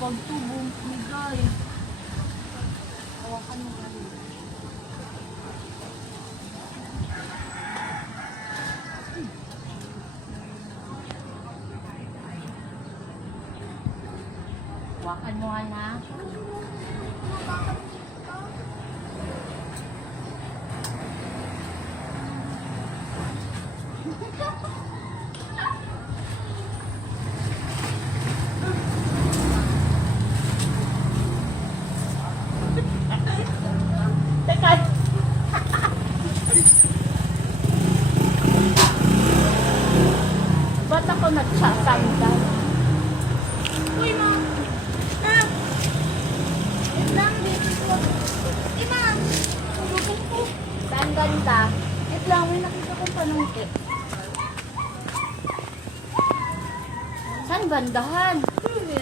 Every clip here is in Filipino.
pagtubong ni Guy. Hawakan mo kami. Hawakan mo na. Teka. Ba't ako nagsasandal? Uy, ma. Ha? Wait lang, dito ko. Ma. Tulugin ko. Saan ganda? Wait lang, may nakita kong panungkit. Saan bandahan?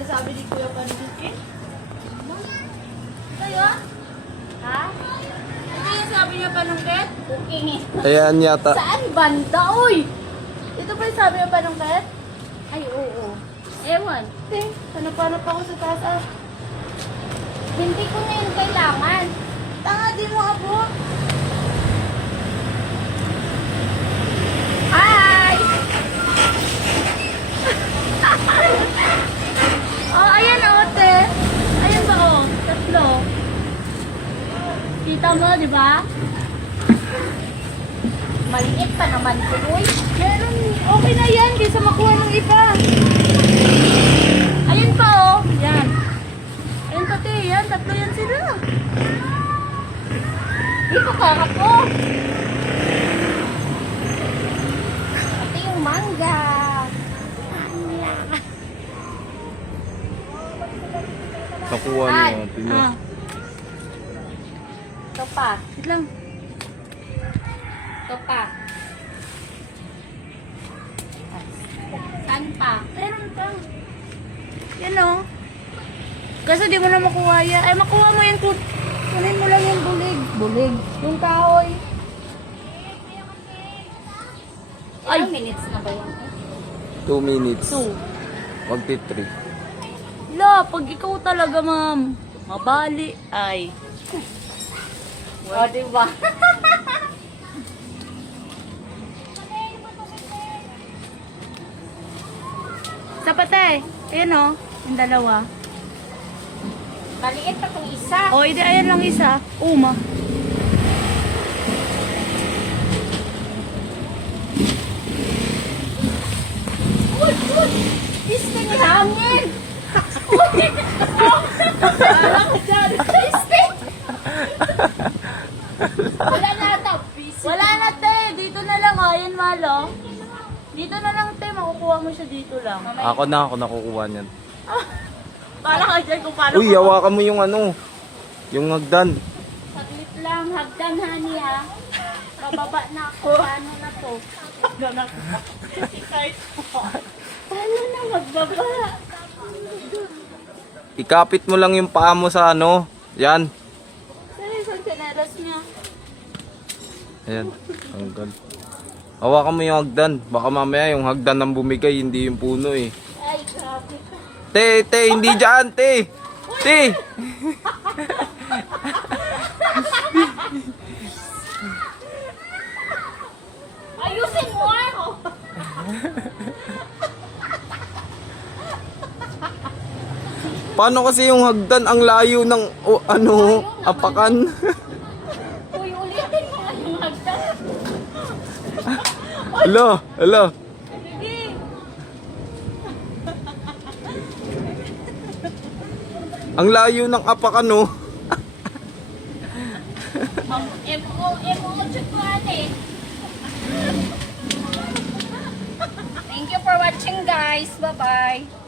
Sabi ni Kuya panungkit. Kayo? Ha? Ano yung sabi niya panungkit? Cooking. Ayan yata. Saan banda? Uy! Ito ba yung sabi niya panungkit? Ay, oo. Ewan. Hanap-hanap ako sa taas. Ah. Hindi ko na yun kailangan. Tanga, di mo abot. Hi! Oh, ayan ote. Ayan ba oh? Tatlo. Kita mo, di ba? Maliit pa naman ko, uy. Meron, okay na yan, kaysa makuha ng iba. Ayun pa, oh. Yan. Ayun pati, yan. Tatlo yan sila. Dito kakapo. Pati yung mangga. Nakuha Ay, niyo. Tingnan. ah. Ito pa. Wait lang. Ito pa. Saan pa? Meron pa. Yan o. Kasi di mo na makuha yan. Ay, makuha mo yan. Kunin mo lang yung bulig. Bulig. Yung kahoy. Ay, minutes na ba yan? 2 minutes. 2. Magti 3. La, pag ikaw talaga, ma'am, mabali, ay. O, diba? Sapatay. Ayan o, yung dalawa. Maliit pa kung isa. O, hindi, ayan lang isa. Uma. Uy, uy! Piste ni hangin! Wala na ito. Wala na te. Dito na lang oh. Yan malo. Dito na lang te. Makukuha mo siya dito lang. Ako nakukuha niyan. Para ka dyan kung paano. Uy, hawakan mo yung ano. Yung hagdan. Saglit lang. Hagdan honey ha. Bababa na ako. Ano na to? Paano na magbaba? Ikapit mo lang yung paa mo sa ano. Yan. Saan yung sinelas niya? Ayan. Hanggang. Hawakan mo yung hagdan. Baka mamaya yung hagdan ang bumigay, hindi yung puno eh. Ay, grabe ka. Te, hindi dyan, te. Te. Ayusin mo ako! Paano kasi yung hagdan ang layo ng apakan? Uy, ulitin mo nga yung hagdan. Hala. Sige. Ang layo ng apakan oh. Thank you for watching guys. Bye-bye.